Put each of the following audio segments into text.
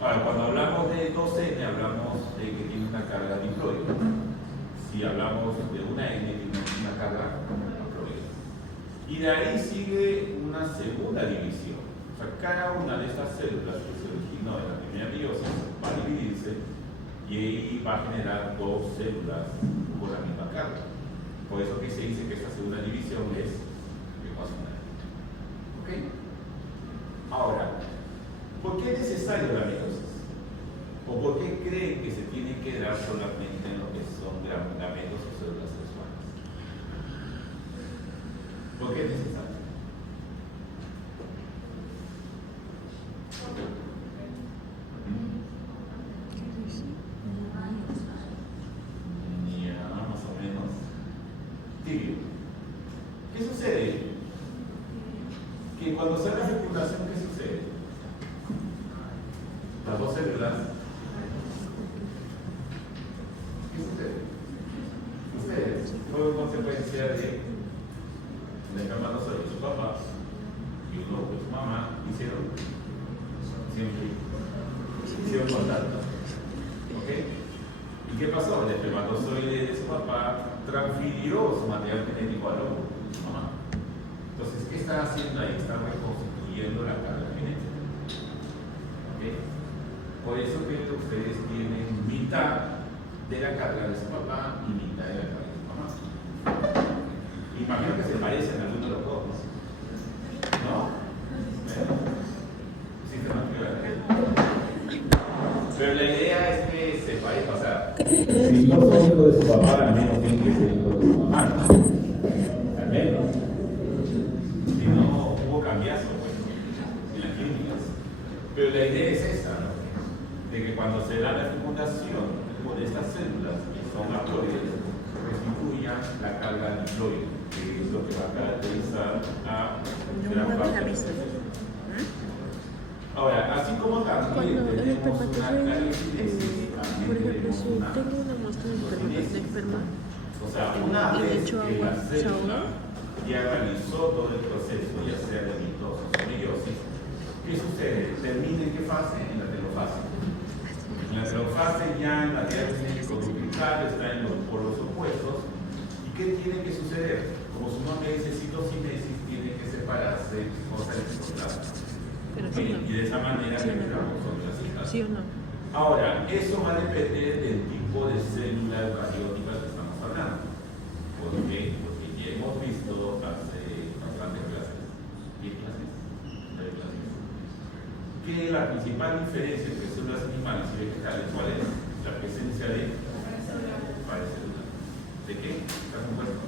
Ahora, cuando hablamos de 2N, hablamos de que tiene una carga diploide. Si hablamos de una N, tiene una carga haploide. Y de ahí sigue una segunda división. O sea, cada una de estas células que se originó en la primera meiosis va a dividirse y ahí va a generar dos células con la misma carga. Por eso que se dice que esta segunda división es ecuacional. ¿Ok? Ahora, ¿por qué es necesario la meiosis? ¿O por qué creen que se tiene que dar solamente en lo que son gametos o células sexuales? ¿Por qué es necesario? Ya, más o menos. Tibio. ¿Qué sucede? Que cuando se da la fecundación, ¿qué sucede? Las dos células. ¿Qué sucede? Ustedes, como consecuencia de el espermatozoide de su papá y uno de su mamá, hicieron contacto. ¿Ok? ¿Y qué pasó? El espermatozoide de su papá transfirió su material genético al óvulo de su mamá. Entonces, ¿qué está haciendo ahí? Está reconstituyendo la carga genética. ¿Ok? Por eso que ustedes tienen mitad de la carga de su papá y mitad de la carga de su mamá. Imagino que se parecen algunos de los dos, ¿no? Sí, pero la idea es que se parezcan, o sea, si no son hijos de su papá, al menos tienen que ser hijos de su mamá, ¿no? Al menos. Si no, hubo cambiazo, pues, en las clínicas. Pero la idea es esa, ¿no? De que cuando se da la fecundación de estas células que son haploides, restituyan la carga diploide, que es lo que va a caracterizar a gran parte de la población. Ahora, así como también Cuando el tenemos una espermatozoide, por ejemplo, si tengo una muestra de esperma, o sea, una y le vez echo que agua, la se célula ahoga. ya realizó todo el proceso, ya sea de mitosis o meiosis, ¿qué sucede? ¿Termina en qué fase? En la telofase. En la telofase ya el material genético duplicado está en los polos opuestos. ¿Y qué tiene que suceder? Como su nombre dice, citocinesis, tiene que separarse cosas del citoplasma. Pero sí, no. Y de esa manera Sí, generamos otras hijas. ¿Sí o no? Ahora, eso va a depender del tipo de célula eucariótica que estamos hablando. ¿Por qué? Porque ya hemos visto hace bastantes clases, 10 clases, 9 clases, que la principal diferencia entre células animales y vegetales, ¿cuál es? La presencia de pares celulares. ¿De qué? ¿Está compuesto?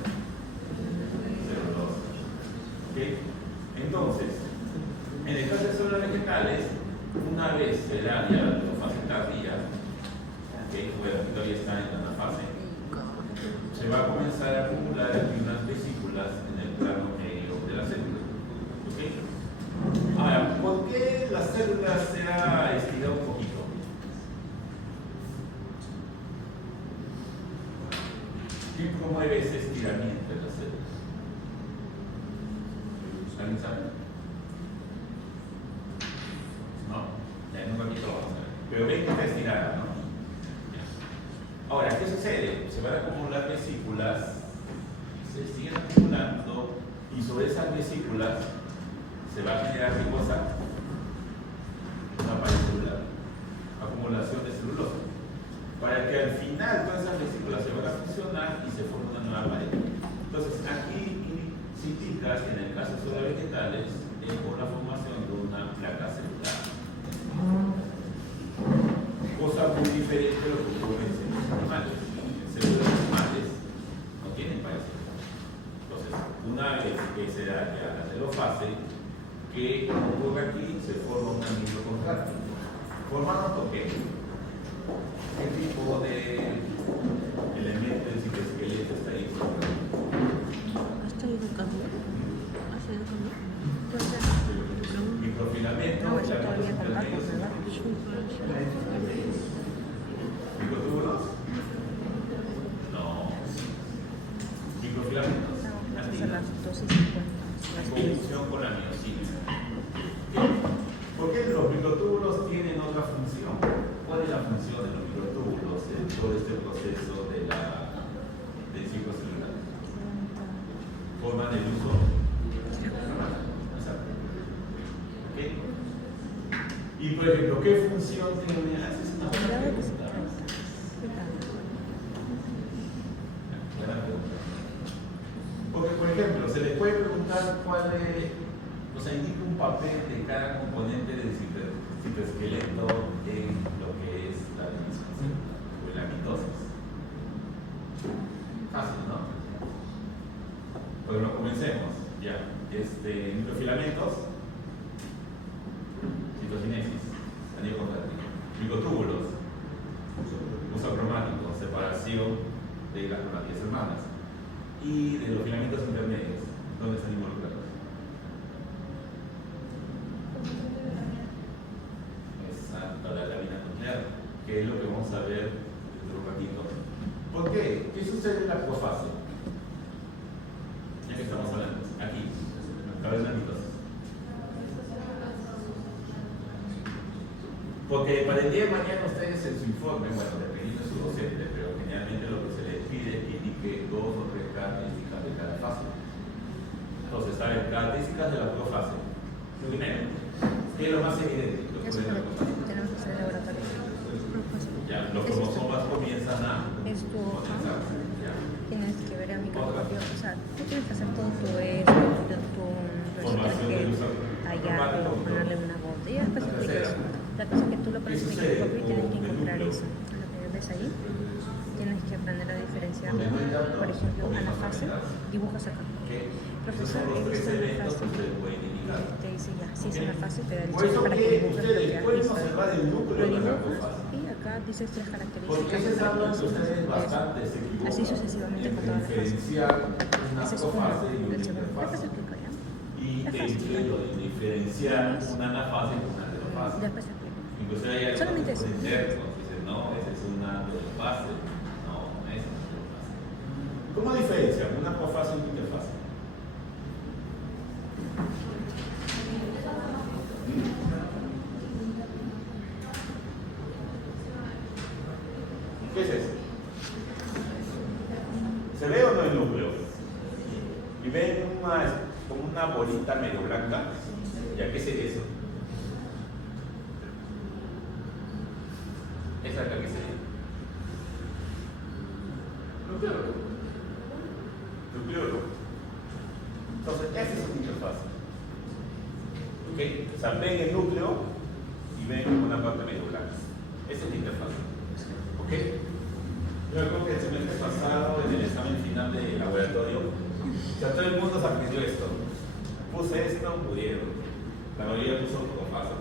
Celulosa. ¿Ok? Entonces, en el caso de células vegetales, una vez se da ya la fase tardía, bueno, todavía está en la fase, se va a comenzar a acumular aquí unas vesículas en el plano medio de la célula. ¿Ok? Ahora, ¿por qué la célula se ha estirado un poquito? ¿Qué promueve ese estiramiento de las células? ¿Alguien sabe? En un ratito vamos a ver. Pero ven que está estirada, ¿no? Ahora, ¿qué sucede? Se van a acumular vesículas, se siguen acumulando, y sobre esas vesículas se va a generar ¿qué cosa? Una pared celular, acumulación de celulosa, para que al final todas esas vesículas se van a fusionar y se forme una nueva pared. Entonces, aquí si indicas, en el caso de células vegetales, es por la formación de una placa celular. Cosa muy diferente de lo que ocurre en células animales. En células animales no tienen pared celular. Entonces, una vez que se da ya la telofase, ¿qué ocurre aquí? Se forma un anillo contráctil. ¿Formado por qué? ¿Qué tipo de elemento del citoesqueleto está ahí? ¿Hasta educando? ¿Hasta educando? Microfilamento, No, eso todavía falta, ¿verdad? ¿Microtúbulos? No. ¿Microfilamentos? Vamos a las 12:50. Conjunción con la miosina. ¿Por qué los microtúbulos tienen otra función? función de los microtúbulos en todo este proceso del ciclo celular? Forman el uso. Exacto. ¿Okay? Y por ejemplo, ¿qué función tiene? Esa es una buena pregunta. Buena pregunta. Porque, por ejemplo, se le puede preguntar cuál es, o sea, indica un papel de cada componente del citoesqueleto en lo que es la división celular o la mitosis. Fácil, ¿no? Bueno, comencemos. Ya. Microfilamentos, citocinesis, anillo contráctil. Microtúbulos, uso cromático, separación de las cromatías hermanas. Y de los filamentos intermedios, ¿dónde están involucrados? Exacto, la lámina nuclear, que es lo que vamos a ver dentro de un ratito. ¿Por qué? ¿Qué sucede en la profase? Ya que estamos hablando, aquí, a través de la mitosis. Porque para el día de mañana ustedes en su informe, bueno, dependiendo de su docente, pero generalmente lo que se les pide es que indique 2 o 3 características de cada fase. Entonces, ¿saben? Características de la profase. Primero, ¿qué es lo más evidente? Tenemos que hacer el laboratorio. Ya, los cromosomas comienzan a Esto, condensarse. Ya. tienes que ver el microscopio, o sea, tú tienes que hacer todo tu esto, Formación de luz allá, ponerle una gota y después aplicas. La cosa es que tú lo pones en el microscopio y tienes que encontrar eso. Lo que ves ahí, tienes que aprender a diferenciar. Por ejemplo, anafase, dibujas acá. Profesor, he visto anafase. Te dice ya, sí es anafase, te da el cheque para que dibujes lo que has visto. Lo dibujas y acá dices 3 Porque ese es características. algo que ustedes bastante se equivocan. Así sucesivamente con todas las fases. Diferenciar una Ese es profase y uno. una El segundo. Después interfase. explico ya. Y lo de diferenciar una anafase con una telofase. Después explico. Incluso hay algo Solamente que eso. internos, dicen, no, esa es una telofase. No, esa es una telofase. ¿Cómo diferencian una profase y una interfase? ¿Qué es eso? ¿Se ve o no el núcleo? Y ven como una bolita medio blanca. ¿Ya qué sería eso? ¿Esa es la que sería? Nucleolo. Nucleolo. Entonces, esa es una interfase. ¿Ok? O sea, ven el núcleo y ven una parte medio blanca. Esa es la interfase. ¿Ok? Yo creo que el semestre pasado, en el examen final de laboratorio, o sea, todo el mundo se aprendió esto. Puse esto, pudieron. La mayoría puso profase.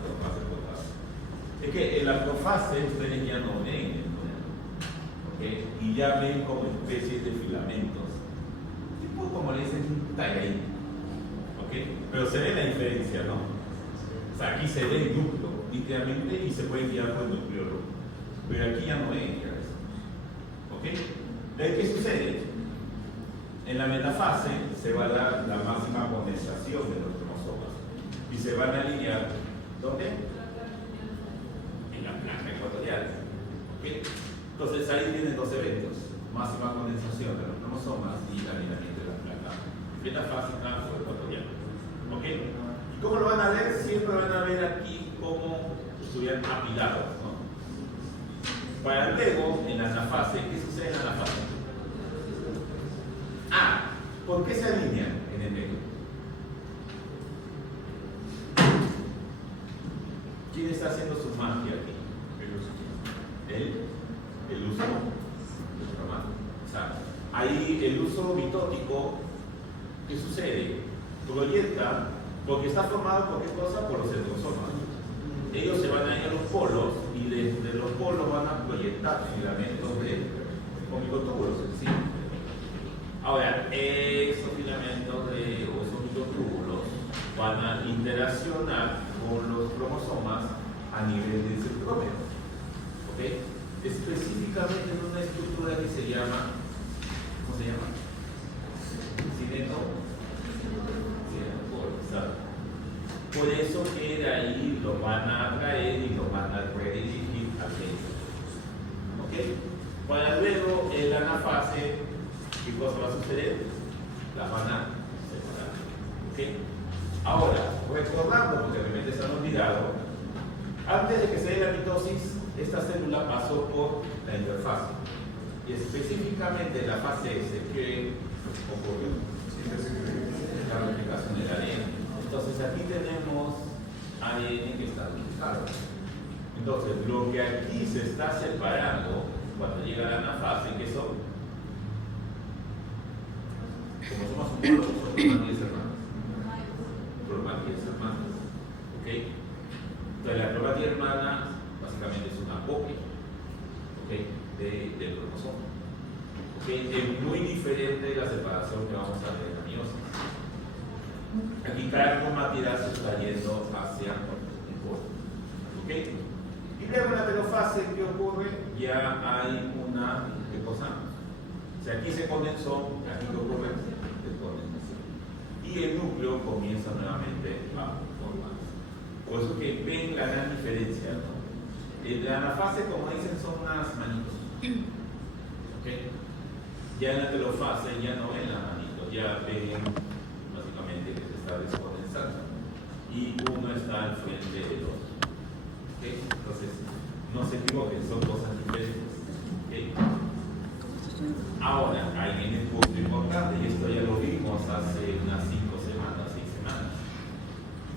Es que en la profase ustedes ya no ven el modelo. ¿Okay? Y ya ven como especies de filamentos. Tipo como le dicen un tallarín. ¿Okay? Pero se ve la diferencia, ¿no? O sea, aquí se ve el núcleo, literalmente, y se puede guiar por el nucleolo. Pero aquí ya no ven eso. ¿Ok? ¿Qué sucede? En la metafase se va a dar la máxima condensación de los cromosomas y se van a alinear, ¿dónde? En la placa ecuatorial. ¿Ok? Entonces ahí vienen 2 eventos: máxima condensación de los cromosomas y alineamiento de la placa metafásica o ecuatorial. ¿Ok? ¿Y cómo lo van a ver? Siempre van a ver aquí como estuvieran apilados, ¿no? Para luego, en la anafase, ¿qué sucede en la anafase? ¿Por qué se alinean en el medio? ¿Quién está haciendo su magia aquí? El uso cromático. O sea, ahí el uso mitótico, ¿qué sucede? Proyecta, porque está formado por qué cosa? Por los heterosomas. Ellos se van a ir a los polos y desde los polos van a proyectar filamentos de microtúbulos en sí. Ahora, esos filamentos o esos microtúbulos van a interaccionar con los cromosomas a nivel del centrómero. ¿Ok? Específicamente en una estructura que se llama, ¿cómo se llama? Cinetopolo. Por eso que de ahí lo van a traer y lo van a redirigir al centro. ¿Ok? Para luego en la anafase, ¿qué cosa va a suceder? Las van a separar. ¿Ok? Ahora, recordando, porque de repente se han olvidado, antes de que se dé la mitosis, esta célula pasó por la interfase. Y específicamente en la fase S, ¿qué ocurrió? La replicación del ADN. Entonces aquí tenemos ADN que está duplicado. Entonces, lo que aquí se está separando cuando llega a la anafase, ¿qué son? Como somos un pueblo, son 10 hermanos. Cromatía hermanas. ¿Ok? Entonces, la cromatía hermana básicamente es una copia, ¿ok?, del cromosoma. ¿Ok? Es muy diferente de la separación que vamos a ver en la meiosis. Aquí cada cromatida se está yendo hacia un polo. ¿Ok? Y luego en la telofase, ¿qué ocurre? Ya hay una, ¿qué cosa? O sea, aquí se condensó, aquí ¿qué ocurre? Descondensación. Y el núcleo comienza nuevamente a formarse. Por eso que ven la gran diferencia, ¿no? En la anafase, como dicen, son unas manitos. ¿Ok? Ya en la telofase ya no ven las manitos, ya ven básicamente que se está descondensando. Y uno está al frente del otro. ¿Ok? Entonces, no se equivoquen, son cosas diferentes. ¿Ok? Ahora, hay un punto importante, y esto ya lo vimos hace unas 5 semanas, 6 semanas.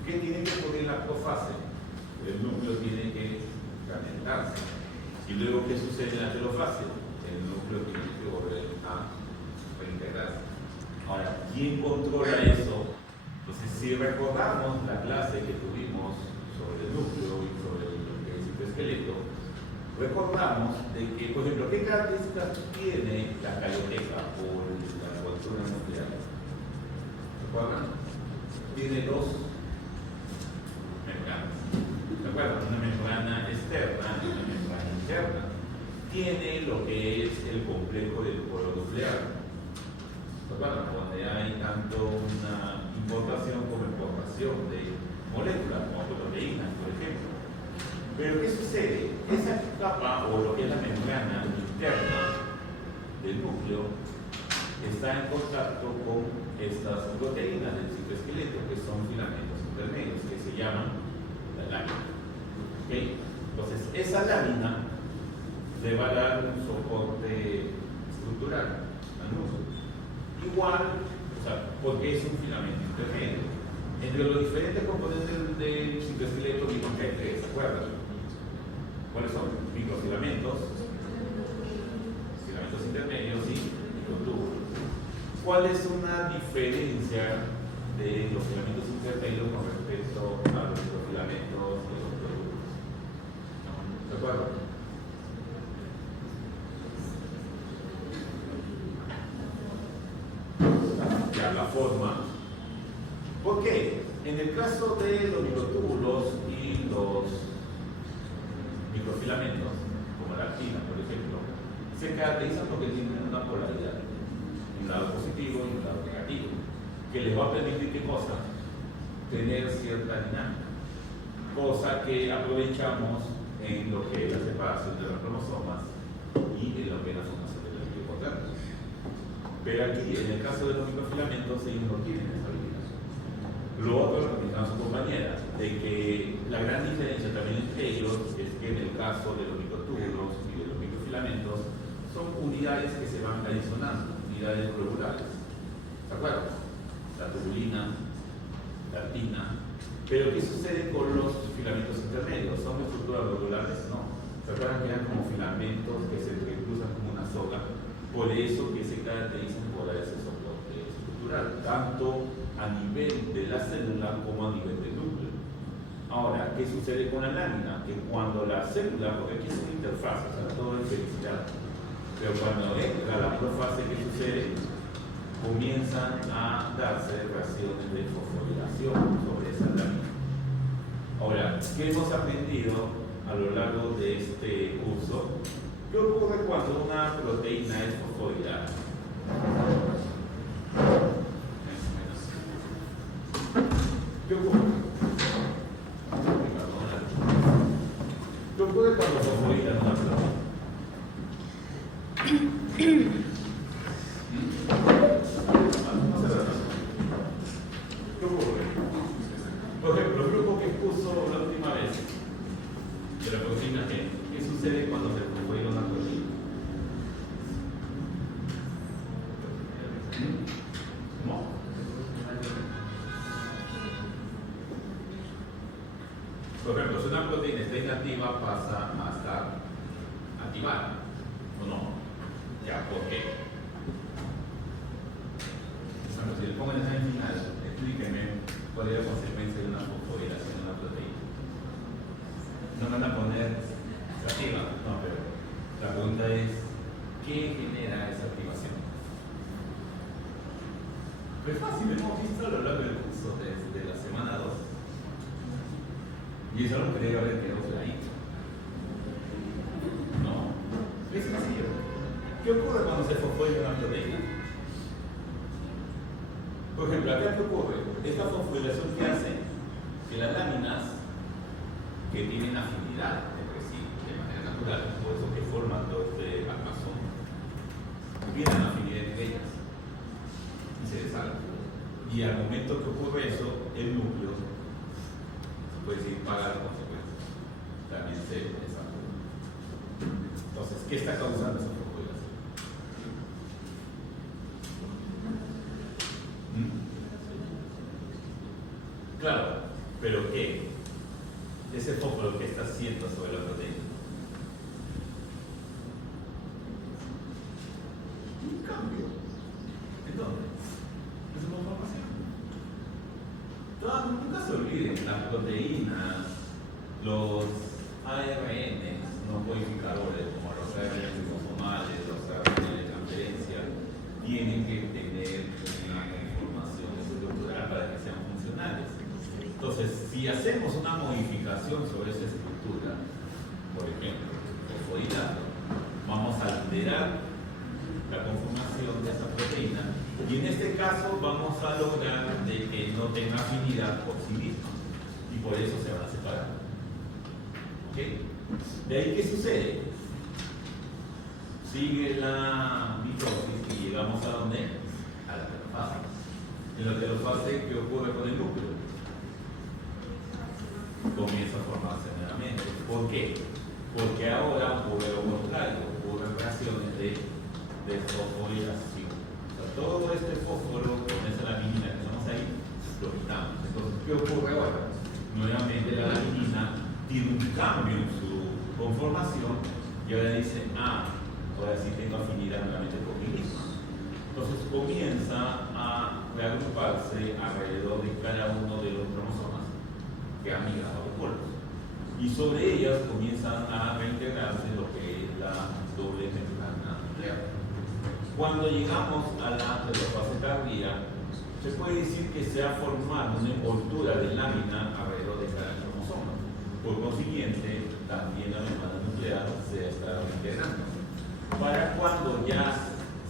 ¿Qué tiene que ocurrir en la profase? El núcleo tiene que calentarse. Y luego, ¿qué sucede en la telofase? El núcleo tiene que volver a reintegrarse. Ahora, ¿quién controla eso? Entonces, si recordamos la clase que tuvimos sobre el núcleo y sobre el citoesqueleto, recordamos de que, por ejemplo, ¿qué características tiene la carioteca o la envoltura nuclear? ¿Recuerdan? Tiene 2 membranas. ¿De acuerdo? Una membrana externa y una membrana interna. Tiene lo que es el complejo del polo nuclear. ¿De acuerdo? Donde hay tanto una importación como exportación de moléculas, como proteínas, por ejemplo. Pero ¿qué sucede? Esa capa, o lo que es la membrana interna del núcleo, está en contacto con estas proteínas del citoesqueleto, que son filamentos intermedios, que se llaman la lámina. ¿Okay? Entonces, esa lámina le va a dar un soporte estructural al núcleo. Igual, o sea, porque es un filamento intermedio. Entre los diferentes componentes del citoesqueleto vimos que hay 3, ¿se acuerdan? ¿Cuáles son? Microfilamentos, filamentos intermedios y microtúbulos. ¿Cuál es una diferencia de los filamentos intermedios con respecto a los microfilamentos y los microtúbulos? ¿De acuerdo? Ya la forma. ¿Por qué? En el caso de los microtúbulos y los microfilamentos, como la actina, por ejemplo, se caracterizan porque tienen una polaridad, un lado positivo y un lado negativo, que les va a permitir, ¿qué cosa? Tener cierta dinámica, cosa que aprovechamos en lo que es la separación de los cromosomas y en lo que es la formación de los hidropoternos. Pero aquí, en el caso de los microfilamentos, ellos no tienen esa habilidad. Lo otro, lo que mencionaba su compañera, de que la gran diferencia también entre ellos es que en el caso de los microtúbulos y de los microfilamentos son unidades que se van adicionando, unidades regulares. ¿De acuerdo? La tubulina, la actina. Pero ¿qué sucede con los filamentos intermedios? ¿Son estructuras regulares? No. ¿Se acuerdan que eran como filamentos que se entrecruzan como una soga? Por eso que se caracterizan por ese soporte estructural, tanto a nivel de la célula como a nivel del núcleo. Ahora, ¿qué sucede con la lámina? Que cuando la célula, porque aquí es una interfaz, o sea, todo es felicidad, pero cuando entra la profase, ¿qué sucede? Comienzan a darse reacciones de fosforilación sobre esa lámina. Ahora, ¿qué hemos aprendido a lo largo de este curso? ¿Qué ocurre cuando una proteína es fosforilada? ¿Qué ocurre? ¿Qué ocurre cuando fosforilan una proteína? ¿Qué ocurre? Por ejemplo, el grupo que puso la última vez de la proteína G, ¿qué sucede cuando se fosforila una proteína? ¿Cómo? Por ejemplo, si una proteína está inactiva, pasa a estar activada, ¿o no? Ya, ¿por qué? Bueno, si le pongo el examen final, explíqueme cuál es la consecuencia de una fosforilación de una proteína. No me van a poner activa, no, pero la pregunta es, ¿qué genera esa activación? Pues fácil, hemos visto a lo largo del curso desde la semana 2. Y eso no quería haber quedado clarito. No, es sencillo. ¿Qué ocurre cuando se fosforila una proteína? Por ejemplo, acá ¿qué ocurre? Esta fosforilación que hace que las láminas que tienen afinidad entre sí de manera natural, por eso que forman todo este armazón, tienen afinidad entre ellas y se deshagan. Y al momento que ocurre eso, el núcleo se puede decir paga las consecuencias. También se deshaga. Entonces, ¿qué está causando esa fosforilación? Claro, pero ¿qué? Ese fósforo que está haciendo sobre la proteína. Un cambio. ¿En dónde? Es una formación. Nunca se olviden, las proteínas, los ARN no codificadores, como los ARN ribosomales, los ARN de transferencia, tienen que tener una conformación estructural para que sean funcionales. Entonces, si hacemos una modificación sobre esa estructura, por ejemplo, fosforilando, vamos a alterar la conformación de esa proteína y en este caso vamos a lograr de que no tenga afinidad por sí misma y por eso se van a separar. ¿Ok? De ahí, ¿qué sucede? Sigue la mitosis y llegamos a ¿dónde? A la telofase. En la telofase, ¿qué ocurre con el núcleo? Comienza a formarse nuevamente. ¿Por qué? Porque ahora ocurre lo contrario, ocurren reacciones de fosforilación. O sea, todo este fósforo con esa laminina que tenemos ahí, lo quitamos. Entonces, ¿qué ocurre ahora? Nuevamente la laminina tiene un cambio en su conformación y ahora dice, ahora sí tengo afinidad nuevamente con mí mismo. Entonces comienza a reagruparse alrededor de cada uno de los cromosomas que han migrado los polos. Y sobre ellas comienzan a reintegrarse lo que es la doble membrana nuclear. Cuando llegamos a la telofase tardía, se puede decir que se ha formado una envoltura de lámina alrededor de cada cromosoma. Por consiguiente, también la membrana nuclear se está reintegrando. Para cuando ya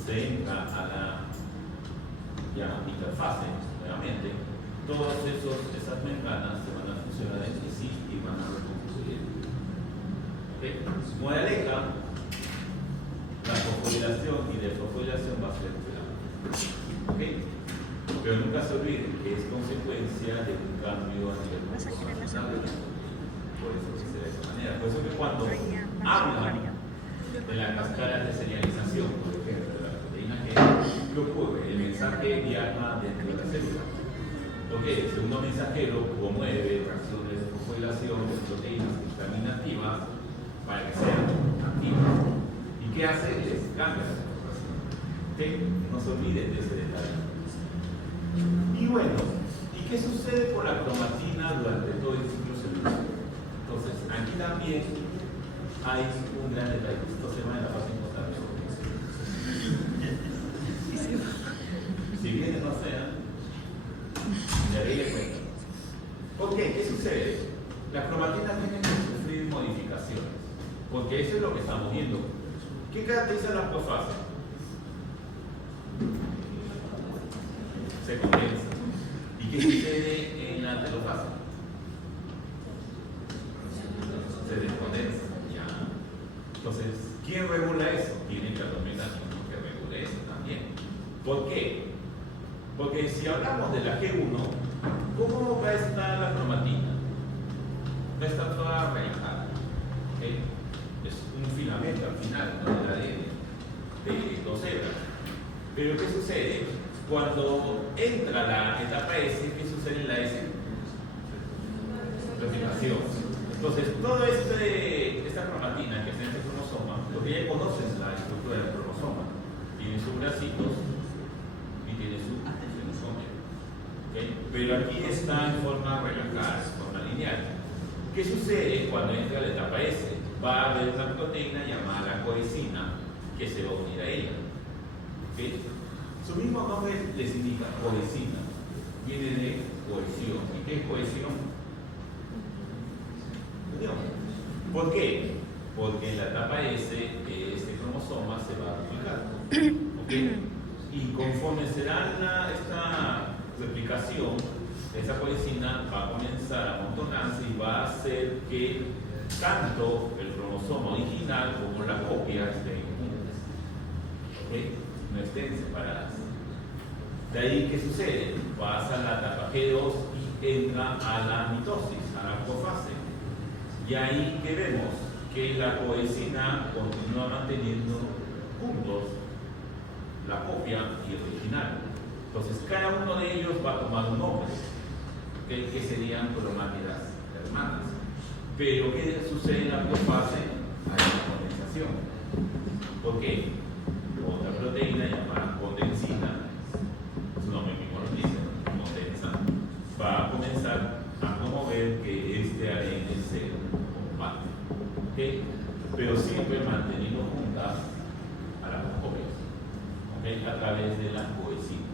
se entra a la interfase, nuevamente, todas esas membranas se van a funcionar entre sí y van a reconstruir. ¿Okay? Moraleja, la fosforilación y desfosforilación va a ser diferente. ¿Okay? Pero nunca se olviden que es consecuencia de un cambio a nivel conformacional. Por eso que se ve de esa manera. Por eso que cuando hablan de la cascada de señalización, por ejemplo, de la proteína G, ¿qué ocurre? El mensaje viaja dentro de la célula. El segundo mensajero promueve reacciones de fosforilación de proteínas que están inactivas para que sean activas. ¿Y qué hace? Les cambia la conformación. No se olviden de ese detalle. Y bueno, ¿y qué sucede con la cromatina durante todo el ciclo celular? Entonces, aquí también hay un gran detalle. Esto se llama en la fase importante. Si bien no sea, de ahí le cuento. Ok, ¿qué sucede? Las cromatinas tienen que sufrir modificaciones, porque eso es lo que estamos viendo. ¿Qué caracteriza la profase? Se condensa. ¿Y qué sucede en la telofase? Se descondensa. Ya. Entonces, ¿quién regula eso? Tiene que haber mecanismos que ¿Por qué? Porque si hablamos de la G1, ¿cómo va a estar la cromatina? Va a estar toda relajada. ¿Okay? Es un filamento al final, ¿no?, del ADN de 2 hebras. Pero ¿qué sucede? Cuando entra la etapa S, ¿qué sucede en la S? Replicación. Entonces, toda esta cromatina que está en este cromosoma, porque ya conoces la estructura del cromosoma, tiene sus bracitos y tiene su cromosoma. ¿Okay? Pero aquí está en forma relajada, en forma lineal. ¿Qué sucede cuando entra la etapa S? Va a haber una proteína llamada coenzima que se va a unir a ella. ¿Okay? Su mismo nombre les indica coenzima. Viene de cohesión. ¿Y qué es cohesión? ¿Por qué? Porque en la etapa S este cromosoma se va a replicar. ¿Okay? Y conforme se da esta replicación, esa coenzima va a comenzar a amontonarse y va a hacer que tanto el cromosoma original como la copia estén juntas. ¿Okay? No estén separadas. De ahí, ¿qué sucede? Pasa la etapa G2 y entra a la mitosis, a la apofase. Y ahí que vemos que la coenzima continúa manteniendo juntos la copia y el original. Entonces, cada uno de ellos va a tomar un nombre, que serían cromátidas hermanas. Pero, ¿qué sucede en la apofase? Hay una condensación. ¿Por qué? Otra proteína llamada condensina, su nombre mismo lo dice, condensa, va a comenzar a promover que este ADN se compacte. ¿Okay? Pero siempre manteniendo juntas a las copias, ¿okay?, a través de la coenzima.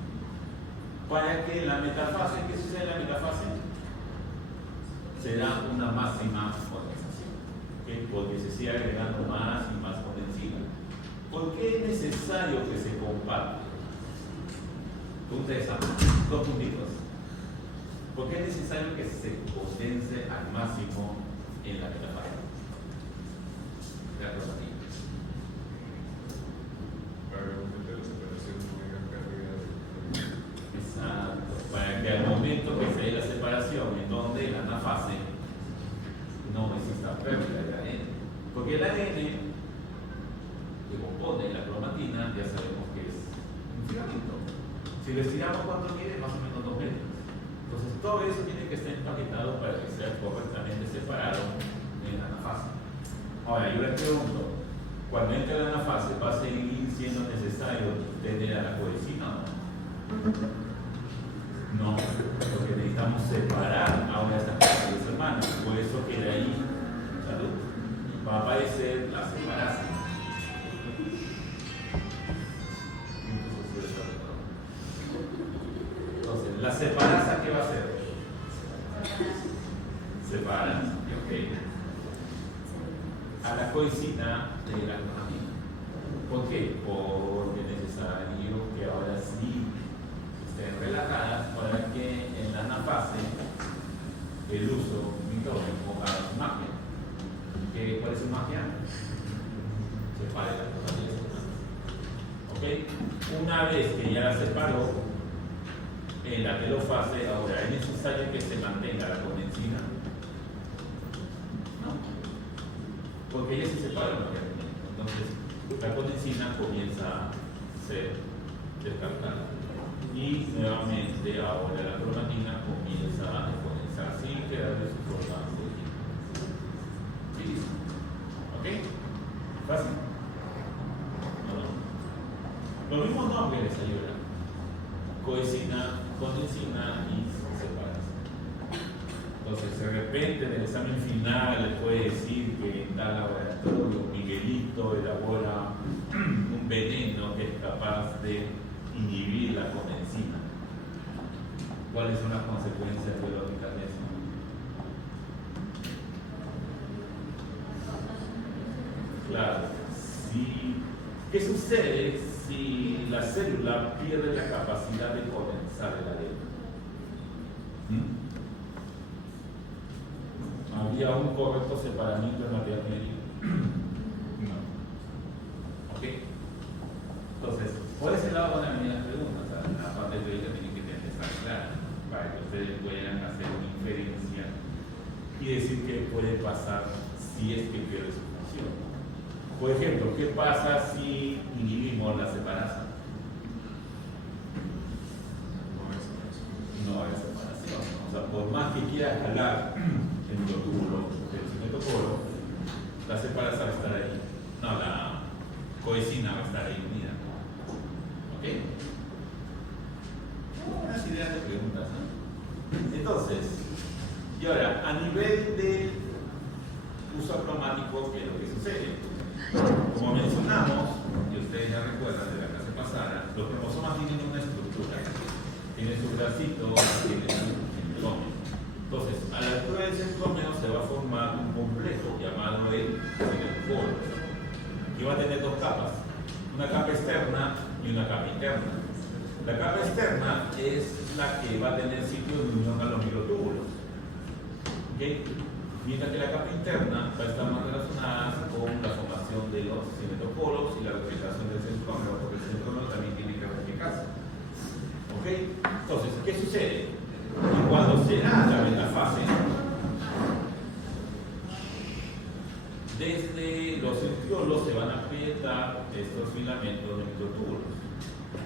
Para que la metafase, ¿qué sucede en la metafase? Se da una máxima condensación, ¿okay?, porque se sigue agregando más y más condensina. ¿Por qué es necesario que se compacte? Pregunta esa, 2 puntitos. ¿Por qué es necesario que se condense al máximo en la metafase? La cromatina. Para que la separación no haya pérdida de... Exacto. Para que al momento que se dé la separación, en donde la anafase, no exista pérdida de ADN. Porque el ADN que compone la cromatina, ya sabemos que es un filamento. Si lo estiramos, ¿cuánto mide? Más o menos 2 metros. Entonces, todo eso tiene que estar empaquetado para que sea correctamente separado en la anafase. Ahora, yo les pregunto, cuando entre la anafase, ¿va a seguir siendo necesario tener a la coenzima o no? No, porque necesitamos separar ahora estas partes hermanas. Por eso que de ahí, salud, va a aparecer la separasa. Entonces, ¿la separasa qué va a hacer? Separa, ok, a la coenzima de la cromatina. ¿Por qué? Porque es necesario que ahora sí estén relajadas para que en la anafase el uso mitótico haga su magia. ¿Cuál es su magia? Separe las cromatías hermanas. ¿Ok? Una vez que ya la separó, en la telofase, ahora es necesario que se mantenga la condensina. No, porque ella se separa materialmente. Entonces, la condensina comienza a ser descartada. Y nuevamente, ahora la cromatina comienza a descondensar sin quedar de su forma original. ¿Listo? ¿Ok? ¿Fácil? No. Los mismos nombres les ayudan. Coenzima, condensina y separación. Entonces, de repente en el examen final le puede decir que en tal laboratorio Miguelito elabora un veneno que es capaz de inhibir la condensina. ¿Cuáles son las consecuencias biológicas de eso? Claro, sí. ¿Qué sucede si la célula pierde la capacidad de condensar el ADN? ¿Había un correcto separamiento del material medio? No. ¿Ok? Entonces, por ese lado van a venir las preguntas. y decir qué puede pasar si es que pierde su función. Por ejemplo, ¿qué pasa si inhibimos la separasa? No hay separación. O sea, por más que quieras jalar el microtúbulo del cimetoporo, la separasa va a estar ahí. No, la coesina va a estar ahí unida. ¿Ok? Unas ideas de preguntas, ¿no? Entonces, y ahora, a nivel de uso cromático, ¿qué es lo que sucede? Como mencionamos, y ustedes ya recuerdan de la clase pasada, los cromosomas tienen una estructura. Tienen sus bracitos, tienen un centrómero. Entonces, a la altura del centrómero se va a formar un complejo llamado el cimetoporo, que va a tener dos capas, una capa externa y una capa interna. La capa externa es la que va a tener sitio de unión a los microtúbulos. ¿Okay? Mientras que la capa interna va a estar más relacionada con la formación de los cimetoporos y la replicación del centrómero, porque el centrómero también tiene que replicarse. ¿Ok? Entonces, ¿qué sucede? Y cuando se da la metafase, desde los centriolos se van a aprietar estos filamentos de microtúbulos.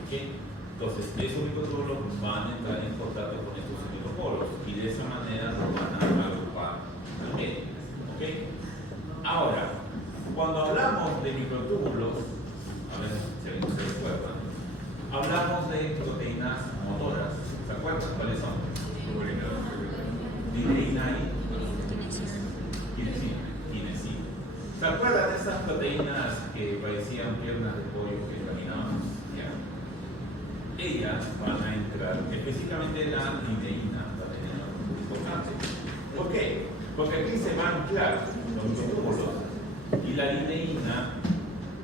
¿Ok? Entonces, esos microtúbulos van a entrar en contacto con estos cimetoporos y de esa manera los van a agrupar al medio. ¿Ok? Ahora, cuando hablamos de microtúbulos, a ver si alguien se recuerda, hablamos de proteínas motoras. ¿Se acuerdan cuáles son? Lineina y kinesina. ¿Se acuerdan de esas proteínas que parecían piernas de pollo que caminaban? Ellas van a entrar, específicamente la lineína, va a tener algo muy importante. ¿Por qué? Porque aquí se va a anclar los microtúbulos y la lineína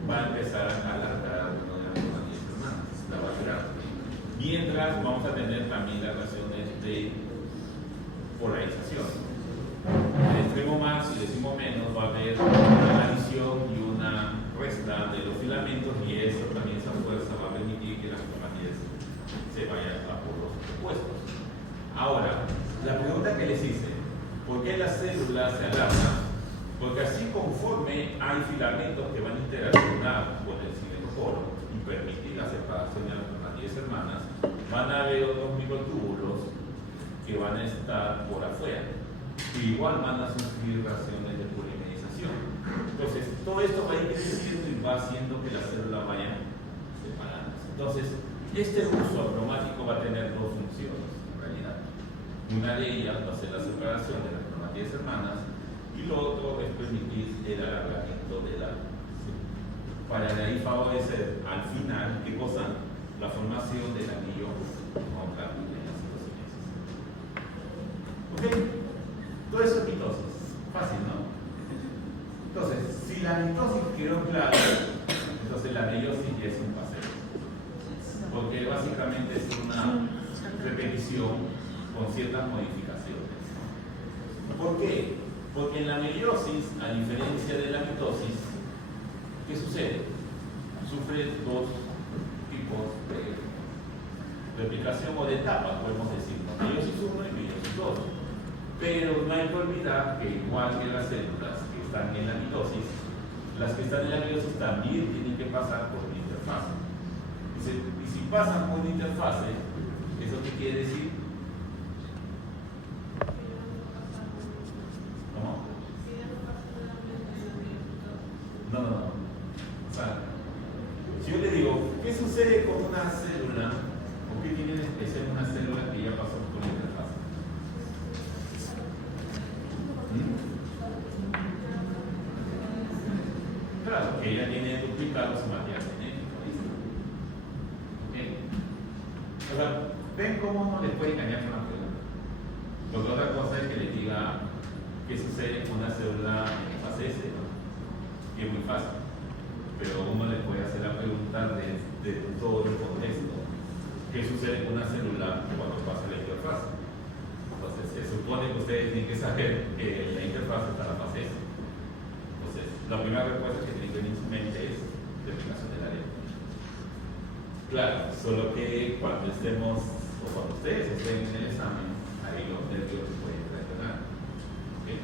va a empezar a alargar uno de las cromatías hermanas, la va a tirar. Mientras vamos a tener también las relaciones de polarización. En el extremo más y el extremo menos va a haber una adición y una resta de los filamentos y eso también, esa fuerza va a permitir que las cromatías se vayan a polos opuestos. Ahora, la pregunta que les hice, ¿por qué las células se alargan? Porque así conforme hay filamentos que van a interaccionar con el cimetoporo y permitir la separación de las cromatías hermanas, van a haber otros microtúbulos que van a estar por afuera y igual van a sufrir reacciones de polimerización. Entonces, todo esto va a ir creciendo y va haciendo que las células vayan separándose. Entonces, este uso cromático va a tener dos funciones en realidad. Una de ellas va a ser la separación de las cromatías hermanas y lo otro es permitir el alargamiento de la para de ahí favorecer al final, ¿qué cosa? La formación del anillo concápite en la citocinesis. ¿Ok? Todo eso es mitosis. Fácil, ¿no? Entonces, si la mitosis quedó clara, entonces la meiosis ya es un paseo. Porque básicamente es una repetición con ciertas modificaciones. ¿Por qué? Porque en la meiosis, a diferencia de la mitosis, ¿qué sucede? Sufre dos tipos de replicación o de etapas, podemos decir, meiosis 1 y meiosis 2. Pero no hay que olvidar que igual que las células que están en la mitosis, las que están en la meiosis también tienen que pasar por una interfase. Y si pasan por una interfase, ¿eso qué quiere decir? ¿Cómo? No. O sea, si yo le digo, ¿qué sucede con una célula? ¿O qué tiene de especial una célula que ya pasó por la interfase? Claro, que ella tiene duplicado su material genético. ¿Okay? O sea, ven cómo uno les puede engañar con una pregunta. Porque otra cosa es que le diga qué sucede con una célula en fase S, ¿no? Y es muy fácil. Pero uno le puede hacer la pregunta de todo el contexto. ¿Qué sucede con una célula cuando pasa la interfase? Entonces, se supone que ustedes tienen que saber que la interfase está en la fase S. Entonces, la primera respuesta que tienen que tener en su mente es determinación del área. Claro, solo que cuando estemos, o cuando ustedes estén en el examen, ahí los nervios pueden reaccionar. ¿Okay?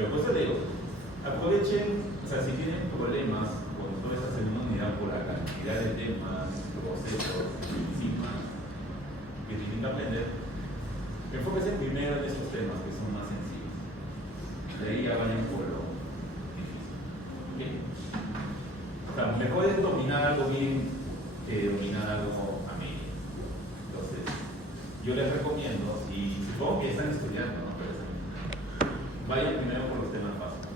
Pero por eso le digo, aprovechen, o sea, si tienen problemas cuando tú les haces una unidad por la cantidad de temas, procesos, enzimas que tienen que aprender, enfóquense primero en esos temas que son más sencillos. De ahí ya vayan por lo difícil. ¿Okay? O sea, mejor es dominar algo bien que dominar algo a medio. Entonces, yo les recomiendo, y supongo que están estudiando, ¿no? Pero vayan primero por los temas fáciles.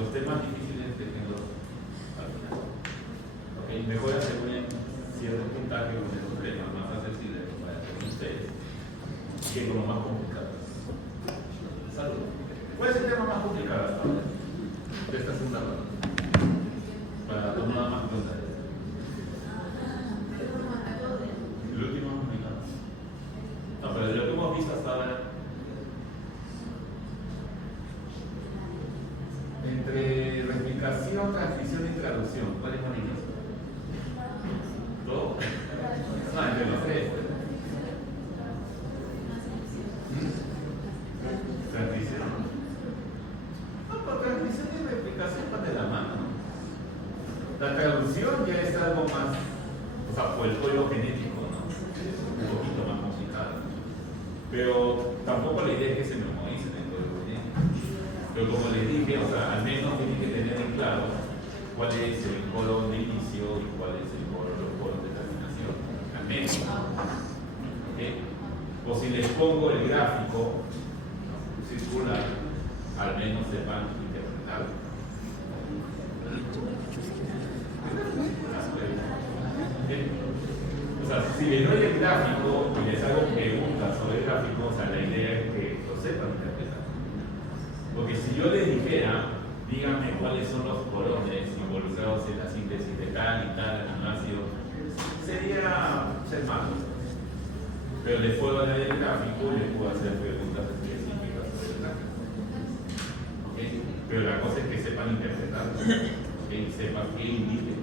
Los temas difíciles déjenlos al final. ¿Okay? Mejor aseguren cierto puntaje con esos temas más accesibles para todos ustedes que con lo más complicado. Salud. ¿Cuál es el tema más complicado hasta ahora de esta segunda ronda? Para tomar más cuenta. El último más complicado. No, pero de lo que hemos visto hasta ahora, entre replicación, transcripción y traducción, ¿cuál es más difícil? ¿Todo? No, entre los tres. Transcripción. No, pero transcripción y replicación van de la mano. La traducción ya es algo más, o sea, por el código genético, ¿no? Es un poquito más complicado. Pero tampoco la idea es que se memoricen el código genético. Pero como les dije, o sea, al menos tienen que tener en claro cuál es el colon de inicio y cuál es el colon de terminación. Al menos. ¿Okay? O si les pongo el gráfico circular, al menos sepan interpretarlo. O sea, si les doy el gráfico y les hago preguntas sobre el gráfico, o sea, la idea es que lo sepan interpretar. Porque si yo les dijera, díganme cuáles son los colones involucrados en la síntesis de tal y tal aminoácido, sería ser malo. Pero les puedo dar el gráfico y les puedo hacer preguntas específicas sobre el gráfico. ¿Okay? Pero la cosa es que sepan interpretar, ¿okay? Sepan qué indique.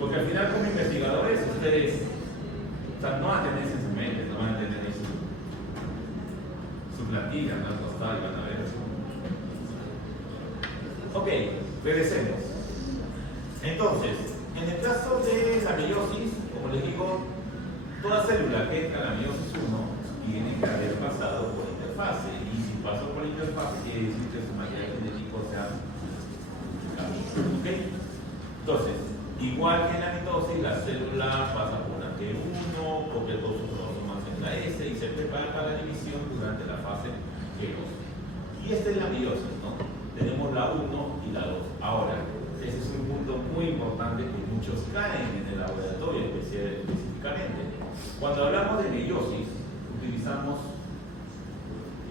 Porque al final, como investigadores, ustedes, o sea, no van a tener eso en su mente, no van a tener su plantilla, no al costado y van a ver eso. Ok, regresemos. Entonces, en el caso de la meiosis, como les digo, toda célula que entra a la meiosis 1 tiene que haber pasado por interfase. Y si pasó por interfase, quiere decir que su material genético se ha multiplicado. ¿Ok? Entonces, igual que en la mitosis, la célula pasa por la T1, porque todos sus cromosomas en la S y se prepara para la división durante la fase G2. Y esta es la meiosis, ¿no? Tenemos la 1 y la 2. Ahora, ese es un punto muy importante que muchos caen en el laboratorio específicamente. Cuando hablamos de meiosis, utilizamos